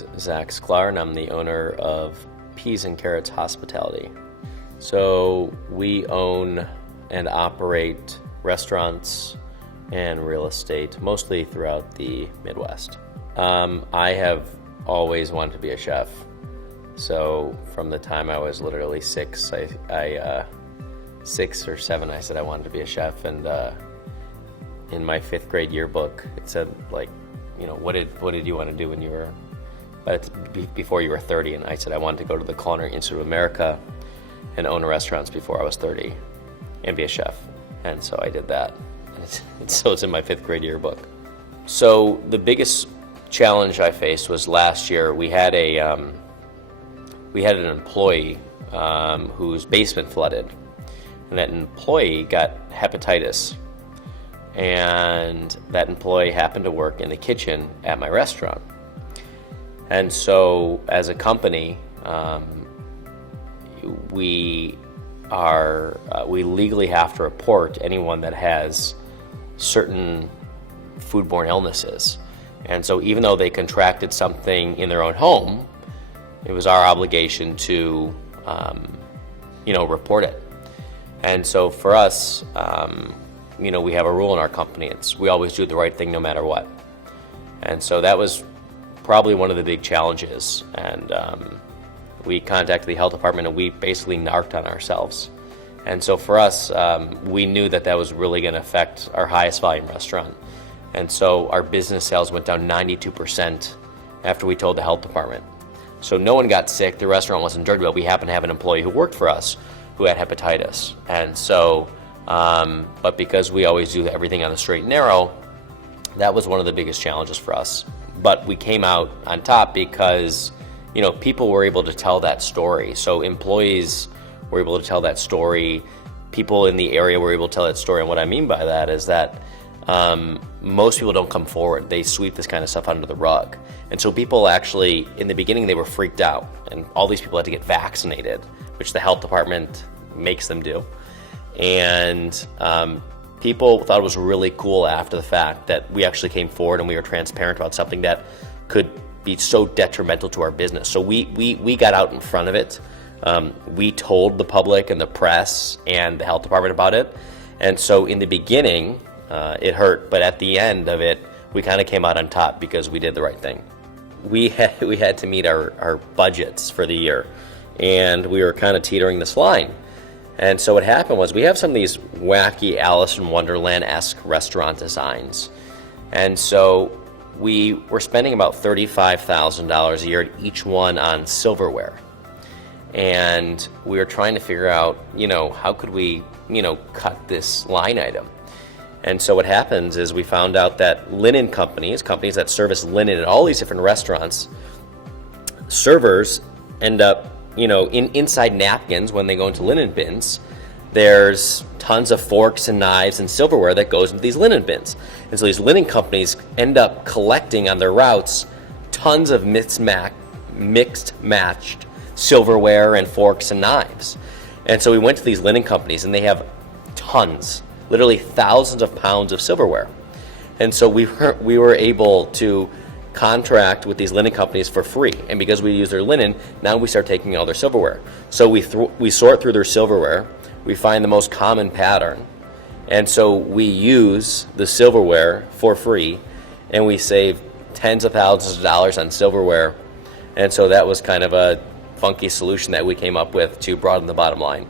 is Zack Sklar, and I'm the owner of Peas and Carrots Hospitality. So we own and operate restaurants and real estate, mostly throughout the Midwest. I have always wanted to be a chef. So from the time I was literally 6 or 7, I said I wanted to be a chef. And in my 5th grade yearbook, it said, like, you know, what did you want to do when you were, before you were 30? And I said I wanted to go to the Culinary Institute of America and own restaurants before I was 30 and be a chef. And so I did that. And so it's in my 5th grade yearbook. So the biggest challenge I faced was last year. We had an employee whose basement flooded, and that employee got hepatitis. And that employee happened to work in the kitchen at my restaurant. And so as a company, we legally have to report anyone that has certain foodborne illnesses. And so even though they contracted something in their own home, it was our obligation to report it. And so for us, we have a rule in our company. We always do the right thing no matter what. And so that was probably one of the big challenges. And we contacted the health department, and we basically narked on ourselves. And so for us, we knew that was really going to affect our highest volume restaurant. And so our business sales went down 92% after we told the health department. So no one got sick. The restaurant wasn't dirty, but we happened to have an employee who worked for us who had hepatitis. And so but because we always do everything on the straight and narrow, that was one of the biggest challenges for us. But we came out on top because, people were able to tell that story. So employees were able to tell that story. People in the area were able to tell that story. And what I mean by that is that most people don't come forward. They sweep this kind of stuff under the rug. And so people actually, in the beginning, they were freaked out. And all these people had to get vaccinated, which the health department makes them do. And people thought it was really cool after the fact that we actually came forward and we were transparent about something that could be so detrimental to our business. So we got out in front of it. We told the public and the press and the health department about it. And so in the beginning, it hurt, but at the end of it, we kind of came out on top because we did the right thing. We had to meet our budgets for the year, and we were kind of teetering this line. And so what happened was we have some of these wacky Alice in Wonderland-esque restaurant designs. And so we were spending about $35,000 a year at each one on silverware. And we were trying to figure out, how could we, cut this line item. And so what happens is we found out that linen companies that service linen at all these different restaurants, servers end up inside napkins when they go into linen bins, there's tons of forks and knives and silverware that goes into these linen bins. And so these linen companies end up collecting on their routes tons of matched silverware and forks and knives. And so we went to these linen companies, and they have tons, literally thousands of pounds of silverware. And so we were able to contract with these linen companies for free, and because we use their linen, now we start taking all their silverware. So we sort through their silverware, we find the most common pattern, and so we use the silverware for free, and we save tens of thousands of dollars on silverware. And so that was kind of a funky solution that we came up with to broaden the bottom line.